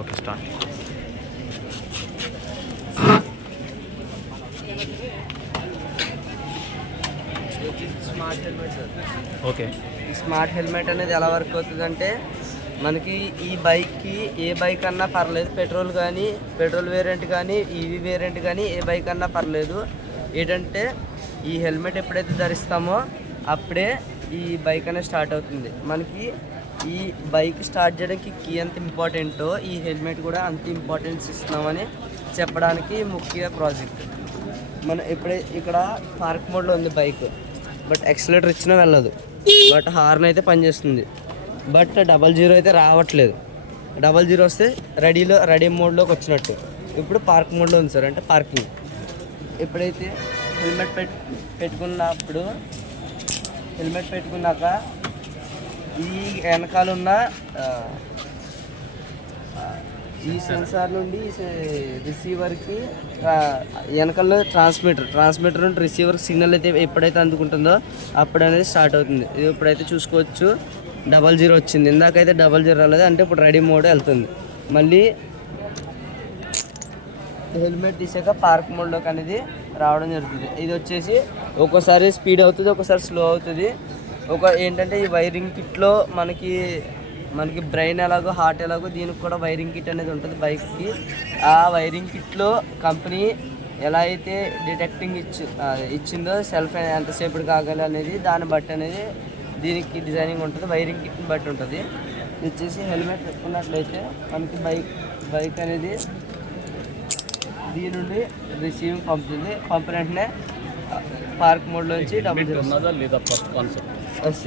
Okay start. Smart helmet sir. Okay. ఈ smart helmet అనేది ఎలా వర్క్ అవుతుందంటే మనకి ఈ బైక్కి ఏ బైక్ అన్నా పర్లేదు, పెట్రోల్ వేరియంట్ కానీ ఈవీ వేరియంట్ కానీ ఏ బైక్ అన్నా పర్లేదు. ఏంటంటే ఈ హెల్మెట్ ఎప్పుడైతే ధరిస్తామో అప్పుడే ఈ బైక్ అనేది స్టార్ట్ అవుతుంది. మనకి ఈ బైక్ స్టార్ట్ చేయడానికి కీ ఎంత ఇంపార్టెంటో ఈ హెల్మెట్ కూడా అంత ఇంపార్టెన్స్ ఇస్తున్నామని చెప్పడానికి ముఖ్య ప్రాజెక్ట్. మనం ఇక్కడ పార్క్ మోడ్లో ఉంది బైక్, బట్ ఎక్సలేటర్ ఇచ్చినా వెళ్ళదు, బట్ హార్న్ అయితే పనిచేస్తుంది, బట్ 00 అయితే రావట్లేదు. 00 వస్తే రెడీ మోడ్లోకి వచ్చినట్టు. ఇప్పుడు పార్క్ మోడ్లో ఉంది సార్, అంటే పార్కింగ్. ఎప్పుడైతే హెల్మెట్ పెట్టుకున్నాక ఈ వెనకాల ఉన్న ఈ సెన్సార్ నుండి రిసీవర్కి వెనకాల ట్రాన్స్మిటర్ నుండి రిసీవర్ సిగ్నల్ అయితే ఎప్పుడైతే అందుకుంటుందో అప్పుడు అనేది స్టార్ట్ అవుతుంది. ఇది ఇప్పుడైతే చూసుకోవచ్చు 00 వచ్చింది, ఇందాకైతే 00 రాలేదు, అంటే ఇప్పుడు రెడీ మోడ్ వెళ్తుంది. మళ్ళీ హెల్మెట్ తీసాక పార్క్ మోడ్లోకి అనేది రావడం జరుగుతుంది. ఇది వచ్చేసి ఒక్కోసారి స్పీడ్ అవుతుంది, ఒక్కోసారి స్లో అవుతుంది. ఏంటంటే ఈ వైరింగ్ కిట్లో మనకి బ్రెయిన్ ఎలాగో హార్ట్ ఎలాగో దీనికి కూడా వైరింగ్ కిట్ అనేది ఉంటుంది బైక్కి. ఆ వైరింగ్ కిట్లో కంపెనీ ఎలా అయితే డిటెక్టింగ్ ఇచ్చిందో సెల్ఫ్ ఎంతసేపు కాగలి అనేది దాన్ని బట్టి అనేది దీనికి డిజైనింగ్ ఉంటుంది, వైరింగ్ కిట్ని బట్టి ఉంటుంది. ఇది వచ్చేసి హెల్మెట్ పెట్టుకున్నట్లయితే మనకి బైక్ అనేది దీని నుండి రిసీవింగ్ పంపిన వెంటనే పార్క్ మోడ్లోంచి 00 లేదా ఫస్ట్ కాన్సెప్ట్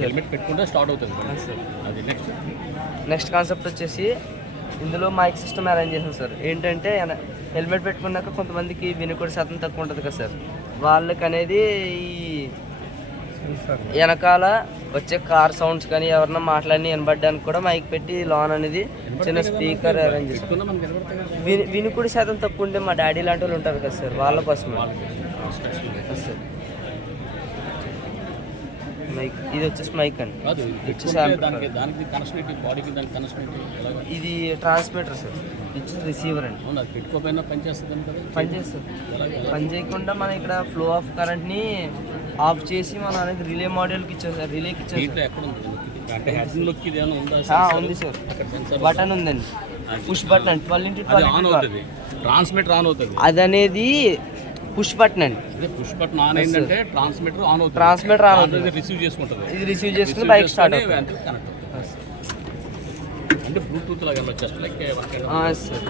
హెల్మెట్ పెట్టుకుంటే స్టార్ట్ అవుతుంది. అది నెక్స్ట్ కాన్సెప్ట్ వచ్చేసి ఇందులో మైక్ సిస్టమ్ అరేంజ్ చేసాం సార్. ఏంటంటే హెల్మెట్ పెట్టుకున్నాక కొంతమందికి వినుకొడి శాతం తక్కువ ఉంటుంది కదా సార్, వాళ్ళకి అనేది ఈ వెనకాల వచ్చే కార్ సౌండ్స్ కానీ ఎవరన్నా మాట్లాడి వినబడ్డానికి కూడా మైక్ పెట్టి లాన్ అనేది చిన్న స్పీకర్ అరేంజ్ చేస్తాం. వినుకొడి శాతం తక్కువ ఉంటే మా డాడీ లాంటి వాళ్ళు ఉంటారు కదా సార్, వాళ్ళ కోసమే సార్ మైక్. ఇది వచ్చేసి మైక్ అండి, ఇది ట్రాన్స్మిటర్ సార్, ఇది రిసీవర్ అండి. పనిచేస్తుంది. పని చేయకుండా మనం ఇక్కడ ఫ్లో ఆఫ్ కరెంట్ని ఆఫ్ చేసి మనం అనేది రిలే మాడ్యూల్కి ఇచ్చాం సార్. రిలేకి ఇచ్చాం ఉంది సార్, బటన్ ఉందండి, పుష్ బటన్ అండి, 12x12 ట్రాన్స్మిటర్ ఆన్ అవుతుంది. అది అనేది పుష్ బటన్ అండి. పుష్ బటన్ ఆన్ అయిందంటే ట్రాన్స్మిటర్ ఆన్ అవుతుంది, రిసీవ్ చేసుకుంటుంది. ఇది రిసీవ్ చేసుకుని బైక్ స్టార్ట్ అవుతుంది. అంటే బ్లూటూత్ లాగా జస్ట్ లైక్ సార్.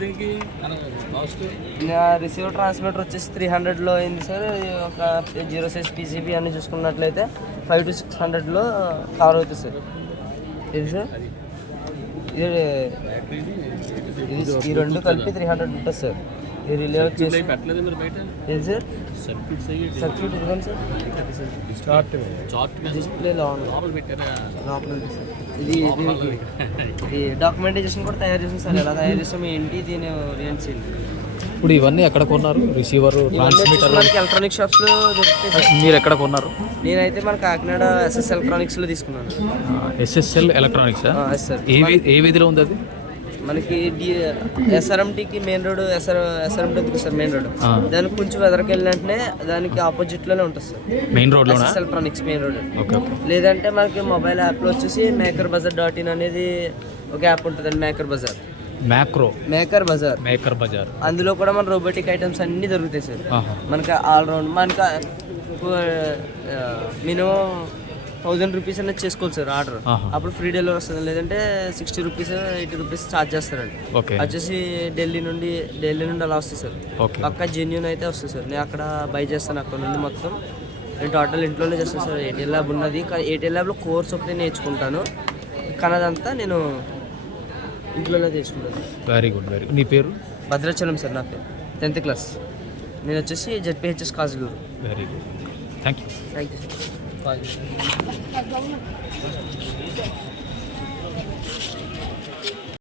దీనికి రిసీవర్ ట్రాన్స్మిటర్ వచ్చేసి 300లో అయింది సార్. ఒక 0 సైజ్ PCB అని చూసుకున్నట్లయితే 500 to 600లో కవర్ అవుతుంది సార్. ఇది సార్ ఈ రెండు కలిపి 300 ఉంటుంది సార్. ఈ రిలే వచ్చేసి ఏది సార్ సర్క్యూట్ ఇదిగోండి సార్, డిస్ప్లే లోపల సార్. ఇది డాక్యుమెంటేషన్ కూడా తయారు చేసాం సార్. ఎలా తయారు చేసాం ఏంటి దీని ఓరియంట్స్ ఏంటి. ఇప్పుడు ఇవన్నీ ఎక్కడ కొన్నారు? రిసీవర్, ట్రాన్స్మిటర్ మనకి ఎలక్ట్రానిక్ షాప్స్లో దొరుకుతాయి. మీరు ఎక్కడ కొన్నారు? నేనైతే మన కాకినాడ SS ఎలక్ట్రానిక్స్లో తీసుకున్నాను. SSL electronics sir. ఏ వీధిలో ఉంది అది? మనకి SRMTకి మెయిన్ రోడ్, SRMT ఉంది సార్ మెయిన్ రోడ్, దానికి కొంచెం వెదరికి వెళ్ళినట్టే దానికి ఆపోజిట్లోనే ఉంటుంది సార్ మెయిన్ రోడ్లో SS electronics main road. Okay. లేదంటే మనకి మొబైల్ యాప్లో వచ్చేసి makerbazar.in అనేది ఒక యాప్ ఉంటుందండి, మేకర్ బజార్. అందులో కూడా మన రోబోటిక్ ఐటమ్స్ అన్నీ దొరుకుతాయి సార్. మనకి ఆల్రౌండ్ మనకి మినిమం 1000 రూపీస్ అనేది చేసుకోవాలి సార్ ఆర్డర్. అప్పుడు ఫ్రీ డెలివరీ వస్తుంది. లేదంటే 60 రూపీస్ 80 రూపీస్ ఛార్జ్ చేస్తారండి. వచ్చేసి ఢిల్లీ నుండి అలా వస్తుంది సార్. పక్కా జెన్యూన్ అయితే వస్తుంది సార్. నేను అక్కడ బై చేస్తాను అక్కడ నుండి మొత్తం. నేను టోటల్ ఇంట్లోనే చేస్తాను సార్. ATL ల్యాబ్ ఉన్నది, ATL ల్యాబ్లో కోర్స్ ఒకటి నేర్చుకుంటాను, కానీ అదంతా నేను ఇంట్లోనే తీసుకుంటాను. Very good. నీ పేరు? భద్రాచలం సార్. నా పేరు 10th క్లాస్. నేను వచ్చేసి ZPHS Kajuluru. Very good, thank you sir.